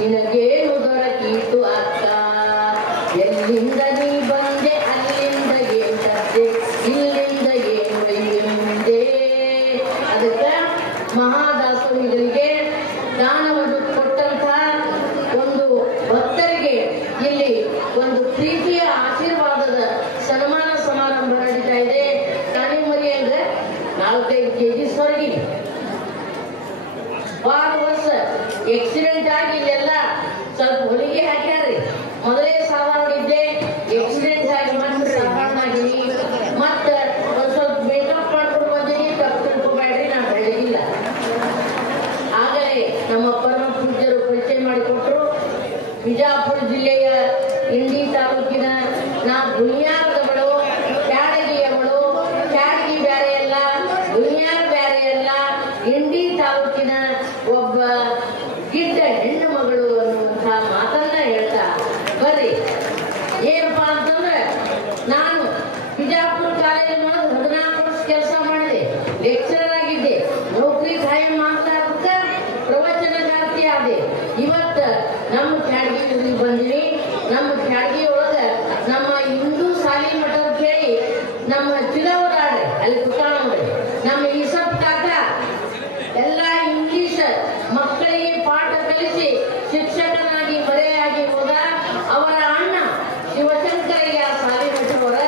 ನಿನಗೇನು ದೊರಕೀತು ಅಕ್ಕ, ಎಲ್ಲಿಂದ ನೀ ಬಂದೆ ಅಲ್ಲಿಂದ ಏನ್ ತದ್ದೆ, ಇಲ್ಲಿಂದ ಏನು ಮುಂದೆ. ಅದಕ್ಕೆ ಮಹಾದಾಸೋಹಿಗಳಿಗೆ ದಾನವನ್ನು ಕೊಟ್ಟಂತ ಒಂದು ಭಕ್ತರಿಗೆ ಇಲ್ಲಿ ಒಂದು ಪ್ರೀತಿಯ ಆಶೀರ್ವಾದದ ಸನ್ಮಾನ ಸಮಾರಂಭ ನಡೀತಾ ಇದೆ. ಕಾಣಿಮರಿ ಅಂದ್ರೆ 4-5 kg ಸ್ವರ್ಗಿ. ಬಾಳ ವರ್ಷ ಎಕ್ಸಿಡೆಂಟ್ ಆಗಿ ಇಲ್ಲೆಲ್ಲ ಸ್ವಲ್ಪ ಹೊಲಿಗೆ ಹಾಕ್ಯಾರ್ರಿ. ಮೊದಲೇ ಸಾಧಾರಣ ಇದ್ದೆ, ಎಕ್ಸಿಡೆಂಟ್ ಆಗಿ ಮತ್ತೆ ಸಾಧಾರಣ ಆಗಿನಿ, ಮತ್ತೆ ಒಂದ್ ಸ್ವಲ್ಪ ಮೇಕಪ್ ಮಾಡ್ಕೊಂಡು ಬಂದಿನಿ. ತಪ್ಪು ತಿಳ್ಕೊಬೇಡ್ರಿ, ನಾನು ಬೆಳಗಿಲ್ಲ. ಆಗಲೇ ನಮ್ಮ ಪರಮ ಪೂಜ್ಯರು ಪರಿಚಯ ಮಾಡಿಕೊಟ್ರು. ಬಿಜಾಪುರ ಜಿಲ್ಲೆಯ ಇಂಡಿ ತಾಲೂಕಿನ ನಾ ಬುನಿಯಾದವಳು, ಕ್ಯಾಡಗಿಯವಳು. ಕ್ಯಾಡಗಿ ಬೇರೆ ಅಲ್ಲ, ಬುನಿಯಾದ ಬೇರೆ ಅಲ್ಲ, ಇಂಡಿ ತಾಲೂಕಿನ ಒಬ್ಬ ಗಿಡ್ಡ ಹೆಣ್ಣು ಮಗಳು ಅನ್ನುವಂಥ ಮಾತನ್ನ ಹೇಳ್ತಾ ಬರ್ರಿ. ಏನಪ್ಪಾ ಅಂತಂದ್ರೆ, ನಾನು ಬಿಜಾಪುರ ಕಾಲೇಜಿನೊಳಗೆ 14 ವರ್ಷ ಕೆಲಸ ಮಾಡಿದೆ, ಲೆಕ್ಚರರ್ ಆಗಿದ್ದೆ, ನೌಕರಿ ಖಾಯಂ ಮಾತಾಡಕ ಪ್ರವಚನಕಾರ್ತಿ ಆದೆ. ಇವತ್ತ ನಮ್ಮ ಕ್ಯಾಡಗಿ ಬಂದಿನಿ. ನಮ್ಮ ಕ್ಯಾಡಗಿ ಒಳಗ ನಮ್ಮ ಹಿಂದೂ ಸಾಲಿ ಮಠ ಕೇಳಿ ನಮ್ಮ ಚಿಲವರಾಡ್ರಿ ಅಲ್ಲಿ ಕುತಾಣವ್ರಿ, ನಮ್ಮ ಈಸಪ್ ಕಾಕ ಎಲ್ಲ ಇಂಗ್ಲಿಷ್ ಮಕ್ಕಳಿಗೆ ಪಾಠ ಕಲಿಸಿ ಶಿಕ್ಷಕನಾಗಿ ಮರೆಯಾಗಿ ಹೋದ. ಅವರ ಅಣ್ಣ ಶಿವಶಂಕರಯ್ಯ ಸಾಲಿ ಮಠವರ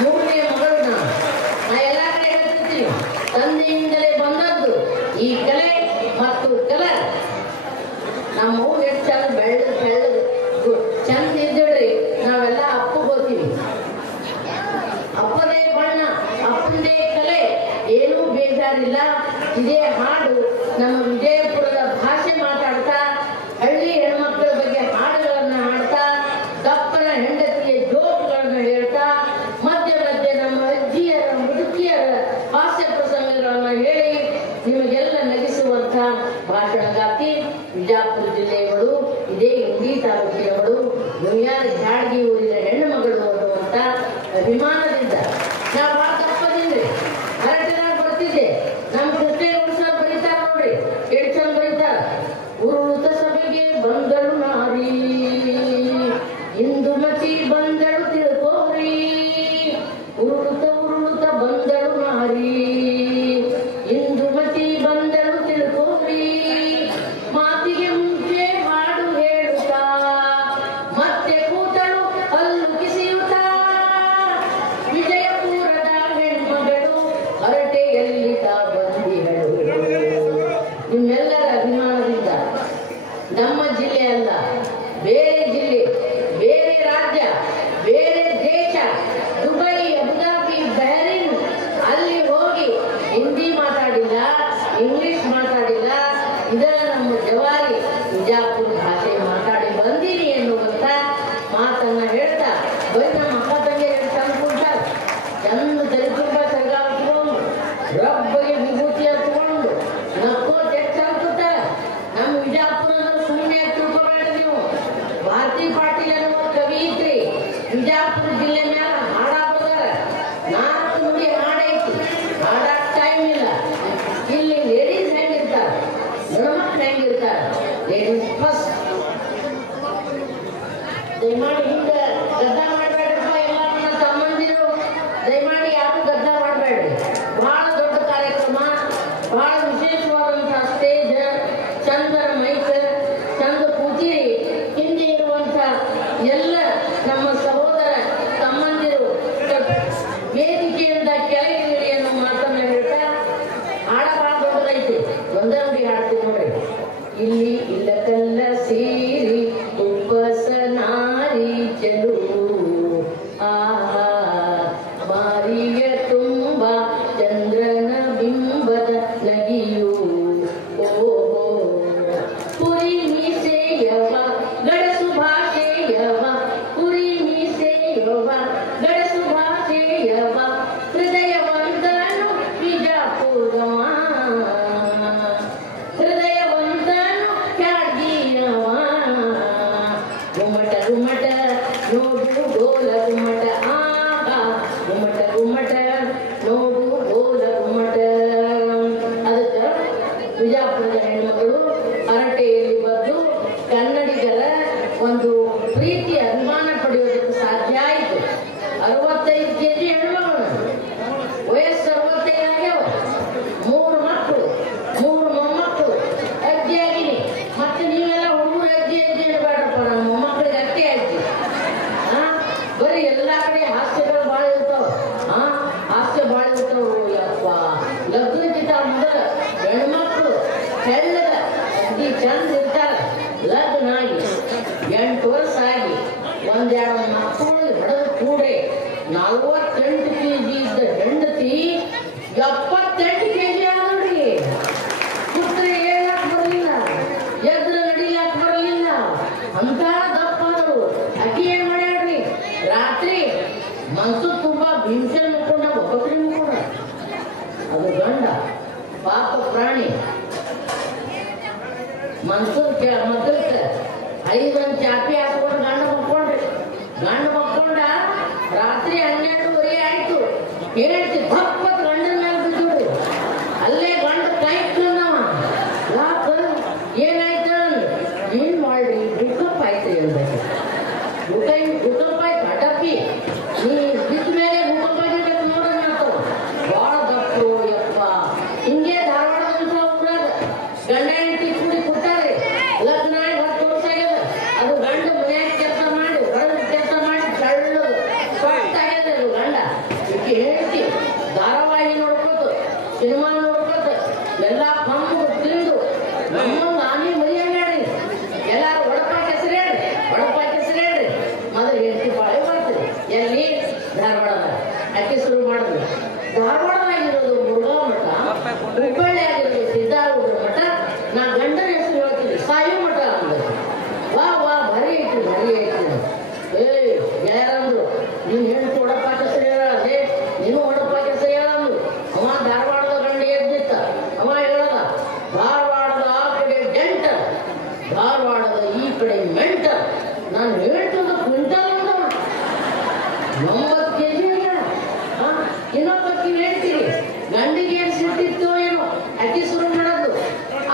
3ನೇ ಮಗಳು ನಾನು. ನಾ ಎಲ್ಲ ಕಡೆ ಹೇಳ್ತಿರ್ತೀನಿ, ತಂದೆಯಿಂದಲೇ ಬಂದದ್ದು ಈ ಕಲೆ ಮತ್ತು ಕಲರ್. ನಮ್ಮ ಅವ್ರು ಎಷ್ಟು ಚಂದ ಬೆಳ್ಳದು ಬೆಳ್ಳದು ಚಂದ ಇದ್ದಿಡ್ರಿ, ನಾವೆಲ್ಲ ಅಪ್ಪಗೋತೀವಿ. ಅಪ್ಪದೇ ಬಣ್ಣ, ಅಪ್ಪಂದೇ ಕಲೆ, ಏನೂ ಬೇಜಾರಿಲ್ಲ. ಇದೇ ಹಾಡು ನಮ್ಮ ವಿಜಯಪುರದ ಭಾಷೆ ಮಾತಾಡ್ತಾ, ಹಳ್ಳಿ ಹೆಣ್ಮಕ್ಳ ಬಗ್ಗೆ ಹಾಡುಗಳನ್ನ ಹಾಡ್ತಾ, ದಪ್ಪನ ಹೆಂಡತಿಯ ಜೋಕ್ಗಳನ್ನ ಹೇಳ್ತಾ, ಮಧ್ಯ ಮಧ್ಯೆ ನಮ್ಮ ಅಜ್ಜಿಯರ ಮುದುಕಿಯರ ಹಾಸ್ಯ ಪ್ರಸಂಗಗಳನ್ನ ಹೇಳಿ ನಿಮಗೆಲ್ಲ ನಗಿಸುವಂತ ಭಾಷಣಗಾತಿ ಬಿಜಾಪುರ ಜಿಲ್ಲೆಯವಳು, ಇದೇ ಇಂಡಿ ತಾಲೂಕಿನವಳು, ದುನಿಯಾದ ಜಾಡ್ಗಿ ಊರಿನ ಹೆಣ್ಣು ಮಗಳು ಅನ್ನುವಂತ ಅಭಿಮಾನದಿಂದ ನಾ ಬಹಳ ತಪ್ಪದಿನ್ರಿ. ಹರಟೆನಾಗ ಬರ್ತಿದ್ದೆ. ನಮ್ಮ ಕೃಷ್ಣೇಗೌಡ ಸರ್ ಬರೀತಾರ ನೋಡ್ರಿ, ಎಷ್ಟು ಚಂದ ಬರೀತಾರ. ಉರುಳುತ ಸಭೆಗೆ ಬಂದಳು ನಾರಿ, ಇಂದುಮತಿ ಬಂದಳು ತಿಳ್ಕೋರಿ. ಉರುಳುತ ಉರುಳುತ ಬಂದಳು ನಾರಿ, ಇಂದುಮತಿ ಬಂದಳು ತಿಳ್ಕೋರಿ. ಮಾತಿಗೆ ಮುಂಚೆ ಹಾಡು ಹೇಳುತ್ತಾ, ಮತ್ತೆ ಕೂತಳು ಹಲ್ಲು ಕಿಸಿಯುತ್ತಾ. ವಿಜಯಪುರದ ಹೆಣ್ಮಗಳು ಹರಟೆಯಲ್ಲಿ ಬಂದಿಹಳು. ನಿಮ್ಮೆಲ್ಲರ ಅಭಿಮಾನದಿಂದ ನಮ್ಮ ಜಿಲ್ಲೆ ಅಲ್ಲ, ಬೇರೆ ಜಿಲ್ಲೆ, ಬೇರೆ ರಾಜ್ಯ, ಬೇರೆ ದೇಶ, ದುಬೈ, ಅಬುದಾಬಿ, ಬಹರೀನ್, ಅಲ್ಲಿ ಹೋಗಿ ಹಿಂದಿ ಮಾತಾಡಿಲ್ಲ, ಇಂಗ್ಲಿಷ್ ಮಾತಾಡಿಲ್ಲ, ಇದರ ನಮ್ಮ ಜವಾರಿ ಬಿಜಾಪುರ ಭಾಷೆ ಮಾತಾಡಿ ಬಂದೀನಿ ಎನ್ನುವಂತ ಮಾತನ್ನ ಹೇಳ್ತಾ ಬರೀ ನಮ್ಮ ಅಕ್ಕ ತಂಗಿ ತಂದ್ಕೊಳ್ತಾರೆ. ಚಂದ ತಲೆತುಂಬ ಸರ್ಗ ಹಚ್ಕೊಂಡು, ರಬ್ಬಗೆ ವಿಭೂತಿ ಹಚ್ಕೊಂಡು, ನಕ್ಕೋ ಚೆಕ್ ಹಾಕುತ್ತ. ನಮ್ಮ ಬಿಜಾಪುರದ ಸುಮ್ಮನೆ ತಿಳ್ಕೊಬೇಡ ನೀವು. ಭಾರತಿ ಪಾಟೀಲ್ ಅನ್ನುವ ಕವಿ ಇದ್ರಿ, ಬಿಜಾಪುರ ಜಿಲ್ಲೆ ಮ್ಯಾಲ ಹಾಡಾಕೋದಾರ. 4 ನುಡಿ ಹಾಡೈತಿ, ಹಾಡಾಕ ಟೈಮ್ ಇಲ್ಲ. ಇಲ್ಲಿ ಲೇಡೀಸ್ ಹೆಂಗಿರ್ತಾರ, ಗಣಮಕ್ಳು ಹೆಂಗಿರ್ತಾರ, ಲೇಡೀಸ್ ಫಸ್ಟ್. ದಯಮಾಡಿ ಹಿಂಗ ಗದ್ದ ಮಾಡಬೇಡ್ರಪ್ಪ. ಎಲ್ಲ ನನ್ನ ತಮ್ಮಂದಿರು ದಯಮಾಡಿ ಯಾರು ಗದ್ದ ಮಾಡಬೇಡ್ರಿ. ಬಹಳ ದೊಡ್ಡ ಕಾರ್ಯಕ್ರಮ, ಬಹಳ ವಿಶೇಷವಾದಂತಹ ಸ್ಟೇಜ್, ಚಂದನ ಮೈಕ್, ಚಂದ ಕೂತಿರಿ. ಹಿಂದೆ ಇರುವಂತ ಎಲ್ಲ ನಮ್ಮ ಸಹೋದರ ತಮ್ಮಂದಿರು ವೇದಿಕೆಯಿಂದ ಕೆಳಗೆ ಇಳಿ ಅನ್ನೋ ಮಾತನ್ನ ಹೇಳ್ತಾ, ಹಾಡ ಬಹಳ ದೊಡ್ಡದೈತಿ. ಒಂದೇ ನುಡಿ ಹಾಡ್ತೀವಿ ನೋಡ್ರಿ. ಇಲ್ಲಿ ಇಲ್ಲಕಲ್ಲ ಸೇರಿ ಉಪಸನಾರಿ ಚೆಲು, ಆಹಾ ಮಾರಿಯ ತುಂಬ ಚಂದ್ರನ ಬಿಂಬದ ನಗಿಯು. ಓಹೋ ಪುರಿ ಮೀಸೆಯವ ಗಡಸು ಭಾಷೆಯವ, ಪುರಿ ಮೀಸೆಯವ ಗಡಸು ಭಾಷೆಯವ, ಹೃದಯವಂತನು ಬಿಜಾಪುರವ, ಹೃದಯವಂತನು ಕ್ಯಾಡ್ಗಿಯವ. ಗುಮ್ಮಟ ಗುಮ್ಮಟ ನೋಡು ಗೋಲ ಗುಮ್ಮಟ, ಆಹಾ ಗುಮ್ಮಟ ಗುಮ್ಮಟ ನೋಡು ಗೋಲ ಗುಮ್ಮಟ. ಅದಕ್ಕೆ ಬಿಜಾಪುರದ ಹೆಣ್ಮಗಳು ಹರಟೆಯಲ್ಲಿ ಬದ್ದು ಕನ್ನಡಿ ಒಂದೆರಡು ಮಕ್ಕಳು ಹೊಡೆದು ಕೂಡ್ರಿ 48 kg ಇದ್ದ ಹೆಂಡತಿ 78 kg ಆದ್ರಿ. ಪುತ್ರಿ ಹೇಳಕ್ ಬರಲಿಲ್ಲ, ಎದ್ರ ನಡಿಲಾಕ್ ಬರಲಿಲ್ಲ, ಅಂತ ದಪ್ಪ ಆದರು. ಅಕ್ಕಿ ಏನ್ ಮಾಡ್ಯಾಡ್ರಿ, ರಾತ್ರಿ ಮನ್ಸು ತುಂಬಾ ಭೀಮಸೇನ್ ಮುಕ್ಕೊಂಡ ಒಬ್ಬೊಬ್ಬರಿ ಮುಕ್ಕೊಂಡ. ಅದು ಗಂಡ ಪಾಪ ಪ್ರಾಣಿ. ಮನ್ಸೂರ್ ಮಕ್ಕಳಕ್ಕ 5 ಚಾಪಿ ಹಾಕೊಂಡು ಗಂಡ ಮಕ್ಕೊಂಡ್ರಿ. ಗಂಡ ಮಕ್ಕೊಂಡ ರಾತ್ರಿ 12:30 ಆಯ್ತು. ಹೇಳ್ತಿ ಭಪ್ಪತ್ ಗಂಡನ ಮೇಲೆ ಬಿದ್ದು ಅಲ್ಲೇ ಗಂಡ ಕಾಯ್ತಾನವ. ಯಾಕ ಏನಾಯ್ತ, ಏನ್ ಮಾಡ್ರಿ, ಭೂಕಂಪ ಆಯ್ತು ಹೇಳ್ಬೇಕು. ಭೂಕಂಪ ಆಯ್ತು ಅಟಪ್ಪಿ, ನೀ ಬಿದ್ದ ಮೇಲೆ ಭೂಕಂಪ ಆಗಿರ್ಬೇಕು ನೋಡೋಣ ಅಂತ. ಬಾಳ ದಪ್ಪರು ಯಪ್ಪ. ಹಿಂಗೆ ಧಾರವಾಡದಂತ ಊರಾಗ ಗಂಡ ಹೆಂಡತಿ ಕೂಡಿ ಕೊಟ್ಟಾರೆ. ಲಗ್ನ 10 ವರ್ಷ ಆಗ್ಯದ. ಅದು ಗಂಡ ಮನ್ಯಾಗ ಕೆಲಸ ಮಾಡಿ ಹೊರಗೆ ಕೆಲಸ ಮಾಡಿ ಚಳ್ಳು ಸೊಟ್ಟಾಗ್ಯದ. ಅದು ಗಂಡ ಈಕೆ ಹೆಂಡತಿ ಧಾರಾವಾಹಿ ನೋಡ್ಕೋತ ಸಿನಿಮಾ ನೋಡ್ಕೋತ ಎಲ್ಲ ಕಂಬು ತಿಂದು ನಮ್ಮನ್ನು ನಾನೇ ಮರಿಯಾಡಿ ಎಲ್ಲಾರು ಒಡಪಾಕ ಹೆಸರು ಹೇಳ್ರಿ, ಒಡಪಾಕ ಹೆಸರು ಹೇಳ್ರಿ. ಮೊದಲು ಹೆಂಡತಿ ಬಾಳೆ ಮಾಡ್ತೀರಿ ಎಲ್ಲಿ ಧಾರವಾಡದ ಅಕ್ಕಿ ಶುರು ಮಾಡಿದ್ರು. ಧಾರವಾಡದಾಗಿರೋದು ಮುರುಘಾ ಮಠ, ಹುಬ್ಬಳ್ಳಿ ಆಗಿರೋದು ಸಿದ್ದಾರೂಢ ಮಠ. ನಾ ಗಂಡನ ಹೆಸರು ಹೇಳ್ತೀನಿ ಸಾಯಿ ಮಠ ಅಂದ. ವಾ ವಾ ಭಾರಿ ಐತಿ ಭಾರಿ ಐತಿ. ಯಾರಂದ್ರು ನೀನ್ ಹೆಂಡತಿ ಒಡಪಾಕ ಹೆಸರು ಹೇಳದೆ, ನೀನು ಒಡಪಾಕ ಹೆಸರು ಹೇಳಂದ್ರು. ಅವ ಧಾರವಾಡದ ಗಂಡ ಎದ್ದಿತ್ತ. ಅವ ಹೇಳದ ಧಾರವಾಡದ ಆ ಕಡೆ ಡೆಂಟ, ಧಾರವಾಡದ ಈ ಕಡೆ ಮೆಂಟ. ನಾನು ಹೇಳ್ತದ ಕ್ವಿಂಟಲ್ ಅಂದವ 90 kg. ಇನ್ನೊಬ್ಬಕ್ಕಿ ಹೇಳ್ತೀರಿ ಗಂಡಿಗೆ ಏನ್ ಸಿಟ್ಟಿತ್ತು ಏನೋ, ಅಕ್ಕಿ ಶುರು ಮಾಡೋದು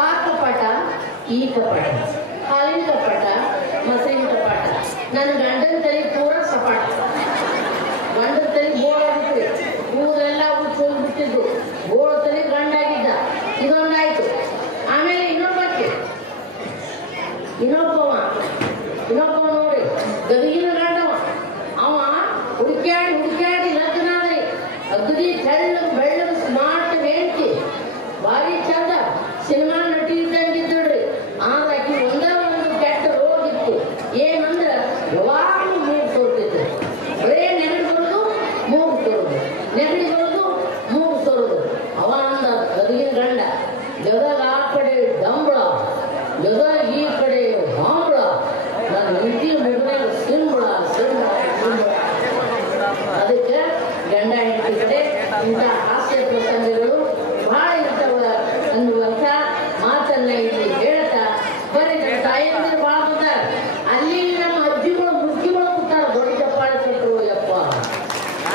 ಆ ಕಪಾಟ ಈ ಕಪಾಟ, ಹಾಲಿನ ಕಪಾಟ ಮೊಸರಿನ ಕಪಾಟ. ನನ್ನ ಗಂಡನ ತಲೆ ಪೂರ ಸಪಾಟ. ಗಂಡನ ತಲೆ ಬೋಳಾಗಿತ್ತು, ಕೂದಲೆಲ್ಲ ಉಚ್ಚೋಗಿ ಬಿಟ್ಟಿದ್ದು. ಬೋಳ ತಲೆ ಗಂಡಾಗಿದ್ದ. ಇದೊಂದಾಯ್ತು. ಆಮೇಲೆ ಇನ್ನೊಬ್ಬವ ನೋಡಿ ಗದಗಿನ ಗಂಡವ. ಅವ ಹುಡುಕ್ಯಾಡಿ ಲಗ್ನ ಆದ್ರಿ. ಅಗದಿ ತೆಳ್ಳಗ್ ಬೆಳ್ಳಗ್ ಸ್ಮಾರ್ಟ್ ಹೆಂಡತಿ, ಭಾರಿ ಚಂದ ಸಿನಿಮಾ ನಟಿ ಇದ್ದಂಗಿದ್ದಳ್ರಿ. ಆದ್ರೆ ಆಕಿ ಒಂದೇ ಒಂದು ಕೆಟ್ಟ ರೋಗ ಇತ್ತು. ಏನಂದ್ರ ಯಾವಾಗಲೂ ಮೂಗು ಸೋರ್ತಿತ್ತು. ಬರೇ ನೆಗಡಿ ಬರೋದು ಮೂಗು ಸೋರೋದು, ನೆಗಡಿ ಬರೋದು ಮೂಗು ಸೋರೋದು. ಅವ ಅಂದ ಗದಗಿನ ಗಂಡ, ಗದಗ ಆ ಕಡೆ ಡಂಬಳ, ಗದಗ ಈ ಕಡೆ ಬಾಂಬಳ, ನನ್ನ ಹೆಂಡತಿ ಮುಗಿದಾಗ ಸಿಂಬಳ ಸಿಂಬಳ ಸಿಂಬಳ. ಅದಕ್ಕೆ ಗಂಡ ಹೆಂಡತಿ ಕಡೆ ಇಂಥ ಹಾಸ್ಯ ಪ್ರಸಂಗಗಳು ಬಹಳ ಇರ್ತವ ಅನ್ನುವಂಥ ಮಾತನ್ನ ಇಲ್ಲಿ ಹೇಳ್ತಾ ಬರೀ ತಾಯಂದಿರು ಬಹಳ ಬಂದಾರ. ಅಲ್ಲಿ ನಮ್ಮ ಅಜ್ಜಿಗಳು ಮುಖ್ಯಗಳು ಕೂತಾರ. ದೊಡ್ಡ ಚಪ್ಪಾಳೆ ಕೊಟ್ಟರು ಯಪ್ಪ.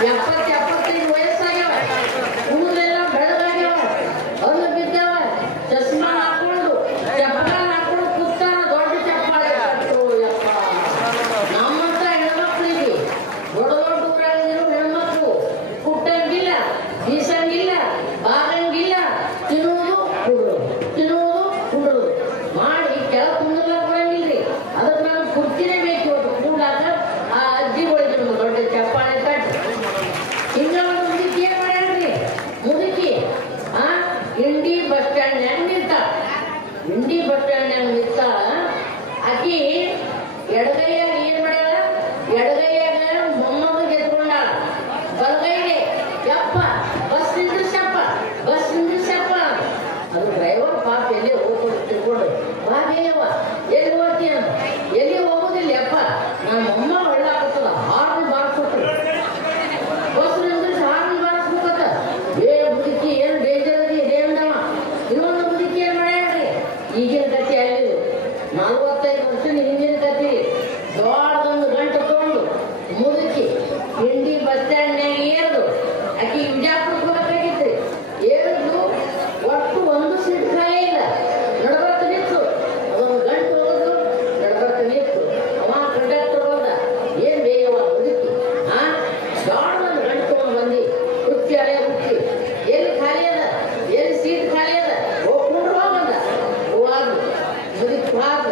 70-75 ವಯಸ್ಸಾಗ್ಯಾವ. ಕೂದಲೆಲ್ಲ ಬೆಳಗಾಗ್ಯಾವ, ಹಲ್ಲು ಬಿದ್ದಾವ, ಚಸ್ಮಾ ಹಾಕೊಂಡು ಚಪ್ಪಲ್ ಹಾಕೊಂಡು ಕೂತಾರ. ದೊಡ್ಡ ಚಪ್ಪಾಳೆ ಕೊಟ್ಟರು ಯಪ್ಪ. ನಮ್ಮಂತ ಹೆಣ್ಮಕ್ಳಿಗೆ ದೊಡ್ಡ ದೊಡ್ಡ ಊರಾಗಿರೋ ಹೆಣ್ಮಕ್ಳು ಕುಟ್ಟಂಗಿಲ್ಲ, ಬೀಸಂಗಿಲ್ಲ, ಬಾಗಂಗಿಲ್ಲ, ತಿನ್ನುವುದು ಕುಡುದು ಮಾಡಿ ಕೆಳ ಕುಂದರ್ಲ ಕೊಡಂಗಿಲ್ರಿ. ಅದಕ್ಕೆ ನಾನು ಕುರ್ಚಿನೇ ಬೇಕು ಇವತ್ತು ಕೂಡಾಕ. ಆ ಅಜ್ಜಿಗಳಿಗೆ ನಮ್ಮ ದೊಡ್ಡ ಚಪ್ಪಾಳೆ ಕಟ್ಟಿ ಹಿಂಗ ಒಂದು ಮುದುಕಿ ಏನ್ ಮಾಡ್ಯಾಡ್ರಿ, ಮುದುಕಿ ಇಂಡಿ ಬಸ್ ಸ್ಟ್ಯಾಂಡ್ ನಿಂತ. ಇಂಡಿ ಬಸ್ ಸ್ಟ್ಯಾಂಡ್ ನಿಂತ ಆಕಿ ಎಡಗೈಯಾಗ ಏನ್ ಮಾಡ್ಯಾಳ, ಎಡಗೈಯಾಗ ಮೊಮ್ಮಗ ಎತ್ಕೊಂಡಾಳ. ಬಲಗೈಗೆ ಯಪ್ಪ ಬಸ್ ನಿಂದ್ರಿಸಪ್ಪ, ಬಸ್ ನಿಂದ್ರಿಸಪ್ಪ. ಅದು ಡ್ರೈವರ್ ಪಾಪ ಎಲ್ಲಿ ಹೋಗ್ಕೊಂಡು ತಿಳ್ಕೊಂಡು ಬಾ ಬೇಯವ್ವ ಎಲ್ಲಿ ಹೋಗ್ತೀಯ, ಎಲ್ಲಿ ಹೋಗೋದಿಲ್ಲ ಯಪ್ಪ, ನನ್ನ ಮೊಮ್ಮ ಒಳ್ಳಾಕತ್ತದ. ಹಾರ್ನ್ ಬಾರಿಸ್ಬಿಟ್ರು. ಬಸ್ ನಿಂದ್ರಿಸಿ ಹಾರ್ನ್ ಬಾರಿಸ್ಬೇಕತ್ತ. ಮುದುಕಿ ಏನು ಡೇಂಜರ್ ಅದಿ ಇದೇ ಅಂದವ. ಇನ್ನೊಂದು ಮುದುಕಿ ಏನ್ ಮಾಡ್ಯಾಡ್ರಿ, ಈಗಿನ ಕಥೆ ಅಲ್ಲಿ 45 ವರ್ಷದ ಹಿಂದಿನ ಕಥೆ. ದೊಡ್ಡದೊಂದು ಗಂಟೆ ತಗೊಂಡು ಮುದುಕಿ ಇಂಡಿ ಬಸ್ ಸ್ಟ್ಯಾಂಡ್ನಾಗ ಏರ್ದು ಆಕಿ ವಿಜಾಪುರಕ್ಕೆ ಹೋಗಬೇಕಾಗಿತ್ತು. ಏರಿದ್ದು ಒಟ್ಟು ಒಂದು ಸೀಟ್ ಖಾಲಿ ಇಲ್ಲ. ನಡ್ಬರ್ಕ ನಿಂತು ಅದೊಂದು ಗಂಟು ಹೋಗೋದು, ನಡ್ಬರ್ಕ ನಿಂತು ಅವ ಕಂಡಕ್ಟರ್ ಹೋದ. ಏನ್ ಬೇಯವ ಮುದುಕಿ ದೊಡ್ಡದೊಂದು ಗಂಟು ತಗೊಂಡು ಬಂದಿ. ಕುರ್ಚಿ ಹಳೆ ಕುರ್ಚಿ ಎಲ್ಲಿ ಖಾಲಿ ಅದ, ಎಲ್ಲಿ ಸೀಟ್ ಖಾಲಿ ಅದ, ಹೋಗ್ಕೊಂಡ್ರು ಹೋಗಂದ. ಹೋಗ ಮುದುಕಿ ಹಾಗ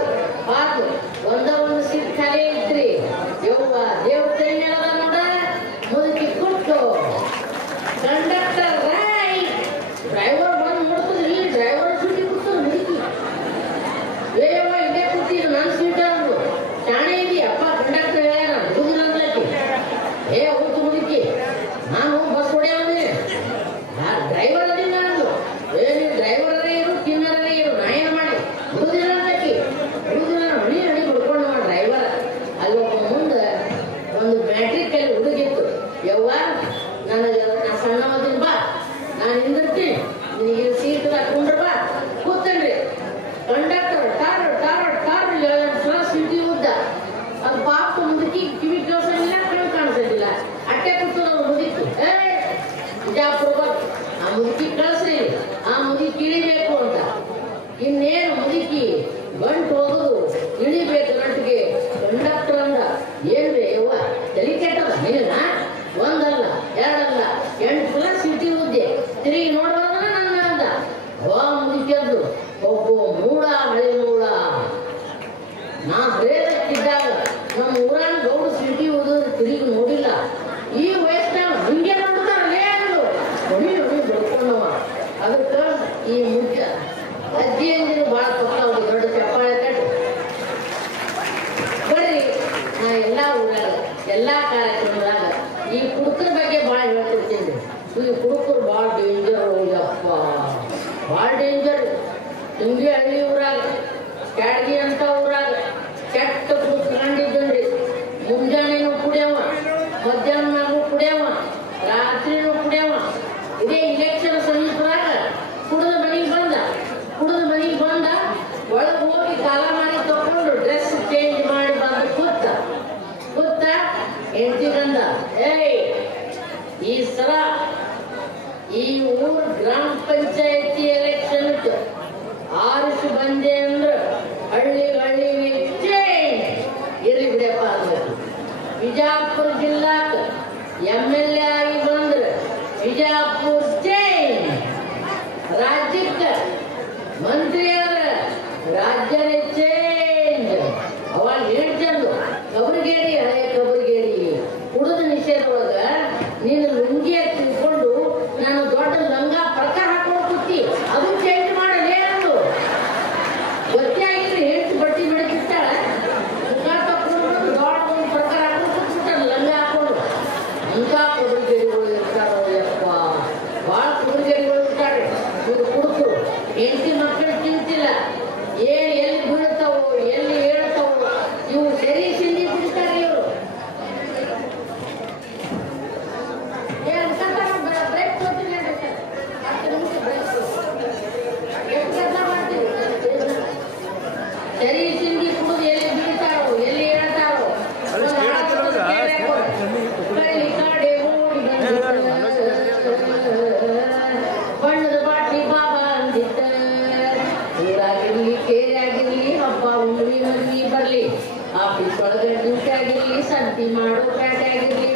ನಾ ಬೇರೆತ್ತಿದ್ದಾಗ ನಮ್ಮ ಊರಾನ ಗೌಡ ಸಿಟಿ ಓದೋದು ತಿರುಗಿ ನೋಡಿಲ್ಲ. ಈ ವಯಸ್ಸಿನಾಗ ಹಿಂಗೆ ನೋಡ್ತಾರಲ್ಲೇ ಅಂದ್ರು ಹೊಡಿ ಹೊಡಿ ಬೆಳ್ಕೊಂಡವ. ಅದಕ್ಕೆ ಈ ಮುಖ್ಯ ಅಜ್ಜಿ ಅಂದಿರು ಭಾಳ ಕೊಟ್ಟವ್ರು ದೊಡ್ಡ ಚಪ್ಪಾಳೆ ತಟ್ಟು ಬರ್ರಿ. ನಾ ಎಲ್ಲ ಊರಾಗ ಎಲ್ಲ ಕಾರ್ಯಕ್ರಮದಾಗ ಈ ಕುಡುಕರ ಬಗ್ಗೆ ಭಾಳ ಹೇಳ್ತಿರ್ತೀನಿ. ಈ ಕುಡುಕರು ಭಾಳ ಡೇಂಜರ್. ಯಪ್ಪ ಭಾಳ ಡೇಂಜರ್. ಹಿಂಗೆ ಹಳ್ಳಿ ಊರಾಗ ಕ್ಯಾಡ್ಗಿ ಅಂತ ಊರಾಗ ಕೆಟ್ಟ ಕುಡ್ಕೊಂಡಿದ್ರಿ. ಮುಂಜಾನೆನೂ ಕುಡಿಯವ, ಮಧ್ಯಾಹ್ನನಾಗೂ ಕುಡಿಯವ, ರಾತ್ರಿನೂ ಕುಡಿಯವ. ಇದೇ ಇಲೆಕ್ಷನ್ ಸಮೀಪದಾಗ ಕುಡಿದ ಮನೆಗೆ ಬಂದ ಒಳಗೆ ಹೋಗಿ ಕಾಲ ಮಾಡಿ ತಗೊಂಡು ಡ್ರೆಸ್ ಚೇಂಜ್ ಮಾಡಿ ಬಂದು ಕೂತ ಹೆಂಡತಿಗಂದ, ಏಯ್ ಈ ಸಲ ಈ ಊರ್ ಗ್ರಾಮ ಪಂಚಾಯತಿ ಎಲೆಕ್ಷನ್ ಆರಿಸಿ ಬಂದೆ ಅಂದ್ರ ಹಳ್ಳಿ ಚೇಂಜ್ ಇರ್ಲಿ ಬಿಡಪ್ಪ ಆಗ್ಬೇಕು. ಬಿಜಾಪುರ ಜಿಲ್ಲಾಕ MLA ಆಗಿ ಬಂದ್ರ ಬಿಜಾಪುರ ಚೇಂಜ್. ರಾಜ್ಯಕ್ಕೆ ಮಂತ್ರಿ ಆದ್ರ ರಾಜ್ಯನೇ ಚೇಂಜ್. ಅವಾಗ ಹೇಳ್ತಂದು ಕಬರಿಗೇರಿ ಹಳೆ ಕಬರಿಗೇರಿ ಕುಡಿದ ನಿಷೇಧದೊಳಗ ನೀನು ಲುಂಗಿ ತಿಳ್ಕೊಂಡು ನಾನು ದೊಡ್ಡ ಲಂಗ ಪ್ರಕಾರ ಹಾಕೊಂಡು ಕೂತಿ ಅದು ಚೇಂಜ್ ಮಾಡಲೇ ಅಂದು ಗೊತ್ತೇ ಆಗಿದ್ರೆ ಹೇಳ್ತಿ ಬಟ್ಟಿ ಬೆಳಕಿರ್ತಾಳ ಮುಖ ತಕೊಂಡು ದೊಡ್ಡ ಒಂದು ಪ್ರಕಾರ ಹಾಕೊಂಡು ಕೂತ್ಬಿಟ್ಟಾರ ಲಂಗ ಹಾಕೊಂಡು. ಇಂಥ ಕಬರಿಗೇರಿಗಳು ಇರ್ತಾರೋ ಯಪ್ಪ, ಭಾಳ ಕಬರಿಗೇರಿಗಳು ಇರ್ತಾರೆ. ಇವ್ರು ಕುಡುಕರು ಹೆಂಡತಿ ಮಕ್ಕಳು ತಿಂತಿಲ್ಲ, ಎಲ್ಲಿ ಬೀಳ್ತಾವೋ ಎಲ್ಲಿ ಹೇಳ್ತಾವೋ ಇವು ಸರಿ ಸಿಂಧಿ ಬಿಡ್ತಾರೆ. ಇವರು ಸರಿ ಸಿಂಧಿ ಕುಡಿದು ಎಲ್ಲಿ ಬೀಳ್ತಾರೋ ಎಲ್ಲಿ ಹೇಳ್ತಾರೋ ಬಣ್ಣದ ಬಾಟಿ ಬಾಬಾ ಅಂದಿದ್ದ. ಊರಾಗಿರ್ಲಿ ಕೇರಿಯಾಗಿರ್ಲಿ ಹಬ್ಬ ಉಂಡ್ರಿ ಮದ್ವಿ ಬರ್ಲಿ, ಆಫೀಸ್ ಒಳಗೆ ಡ್ಯೂಟಿ ಆಗಿರ್ಲಿ ಸಂತಿ ಮಾಡೋ ಪ್ಯಾಟೆ ಆಗಿರ್ಲಿ